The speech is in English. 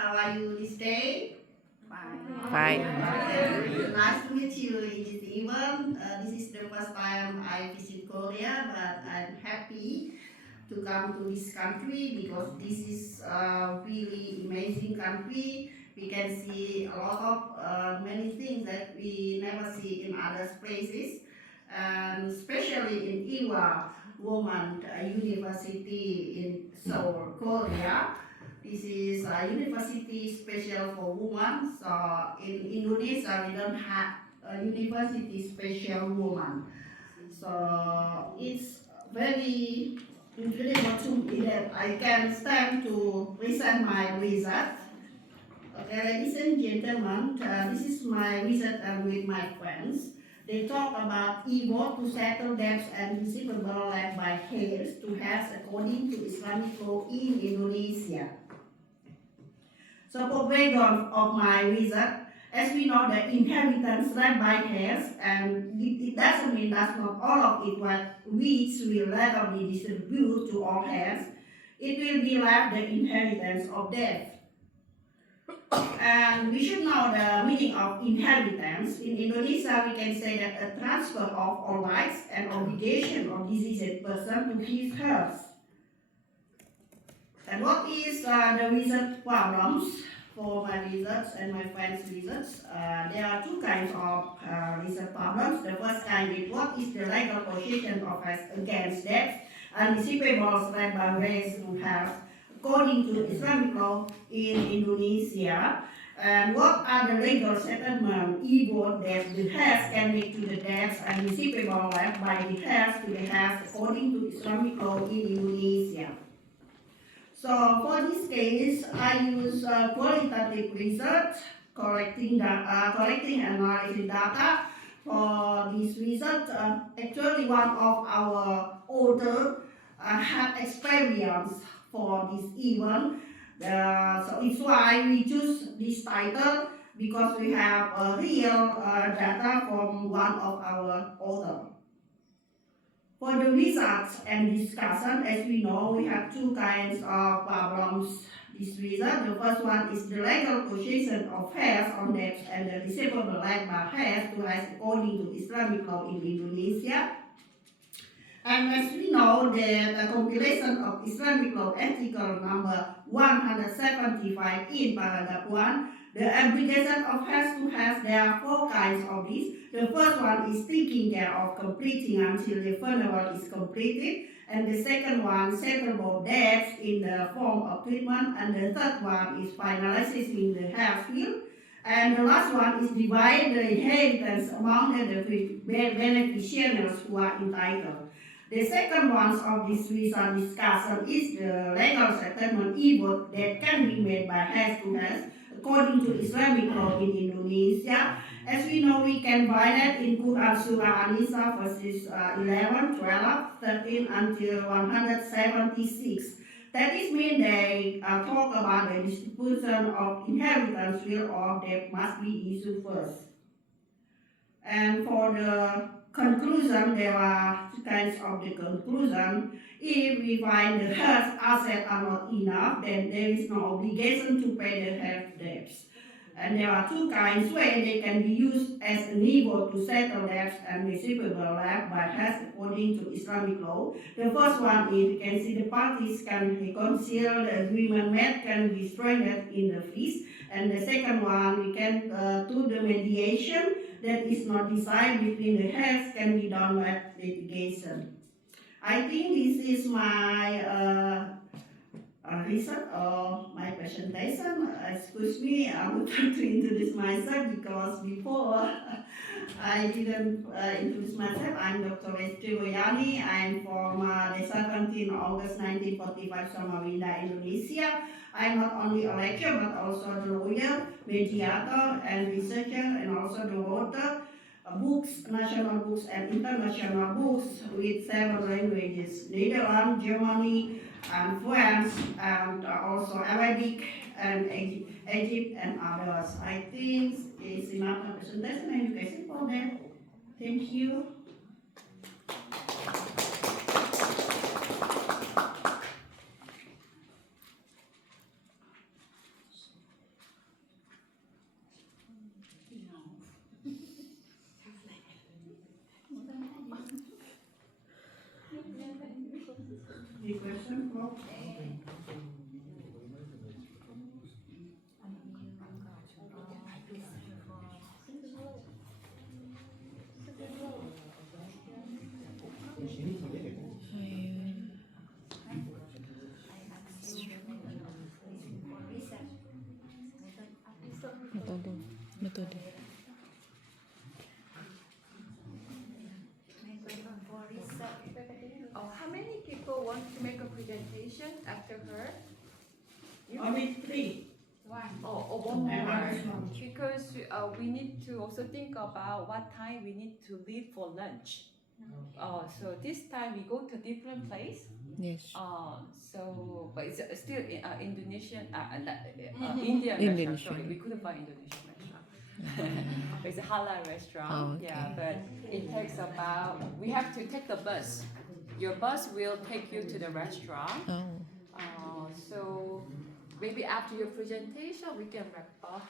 How are you this day? Fine. Nice to meet you in this event. This is the first time I visit Korea, but I'm happy to come to this country because this is a really amazing country. We can see a lot of many things that we never see in other places, and especially in EWHA, Women University in Seoul, Korea. This is a university special for women. So in Indonesia, we don't have a university special woman. So it's very incredible to me that I can stand to present my result. Okay, ladies and gentlemen, this is my result with my friends. They talk about EWHA to settle debts and receivable left by heirs to heirs according to Islamic law in Indonesia. So for background of my result, as we know that inheritance left by heirs, and it doesn't mean that's not all of it which will later be distributed to all heirs. It will be left the inheritance of death. And we should know the meaning of inheritance. In Indonesia, we can say that a transfer of all rights and obligation of deceased person to his heirs. And what is the research problems for my research and my friends' research? There are two kinds of research problems. The first kind is what is the legal position of heirs against debts and receivables left by heirs to heirs according to Islamic law in Indonesia. And what are the legal settlement EWHA that the heirs can make to the debts and receivables left by the heirs to the heirs according to Islamic law in Indonesia. So for this case, I use qualitative research, collecting and analyzing data. For this research, actually one of our authors had experience for this event. So it's why we choose this title, because we have real data from one of our authors. For the research and discussion, as we know, we have two kinds of problems. This research, the first one is the legal position of heirs on debts and the receivable left by heirs to heirs according to Islamic law in Indonesia. And as we know that a compilation of Islamic law article number 175 in paragraph 1, the obligation of heirs to heirs, there are four kinds of this. The first one is taking care of completing until the funeral is completed. And the second one, settlement debts in the form of treatment. And the third one is finalizing the heirs will. And the last one is divide the inheritance among the beneficiaries who are entitled. The second one of this research discussion is the legal settlement EWHA that can be made by heirs to heirs according to Islamic law in Indonesia. As we know, we can find it in Quran Surah An-Nisa verses 11, 12, 13 until 176. That is mean they talk about the distribution of inheritance will or debt must be issued first. And for the conclusion, there are two kinds of the conclusion. If we find the heirs assets are not enough, then there is no obligation to pay the heirs debts. And there are two kinds where they can be used as an EWHA to settle debts and receivable left by heirs according to Islamic law. The first one is you can see the parties can reconcile, the agreement made can be strengthened in the fees. And the second one, we can do the mediation that is not decided between the heirs can be done by litigation. I think this is my research or my presentation. Excuse me, I would like to introduce myself because before I didn't introduce myself. I'm Dr.Esti Royani. I'm from the 17 August 1945 Samarinda, Indonesia. I'm not only a lecturer but also the lawyer, mediator, and researcher, and also the author. Books, national books and international books with several languages, Netherlands, Germany, and French, and also Arabic and Egypt and others. I think it's enough presentation and education for that. Thank you. Metode. How many people want to make a presentation after her? Only 3. One And more. one is small. Because we need to also think about what time we need to leave for lunch. So this time we go to different place. Yes. But it's still Indonesian, Indian restaurant. Indonesian. Sorry, we couldn't find Indonesian restaurant. It's a halal restaurant. Oh, okay. Yeah, but it takes about. We have to take the bus. Your bus will take you to the restaurant. Oh. So maybe after your presentation we can wrap up.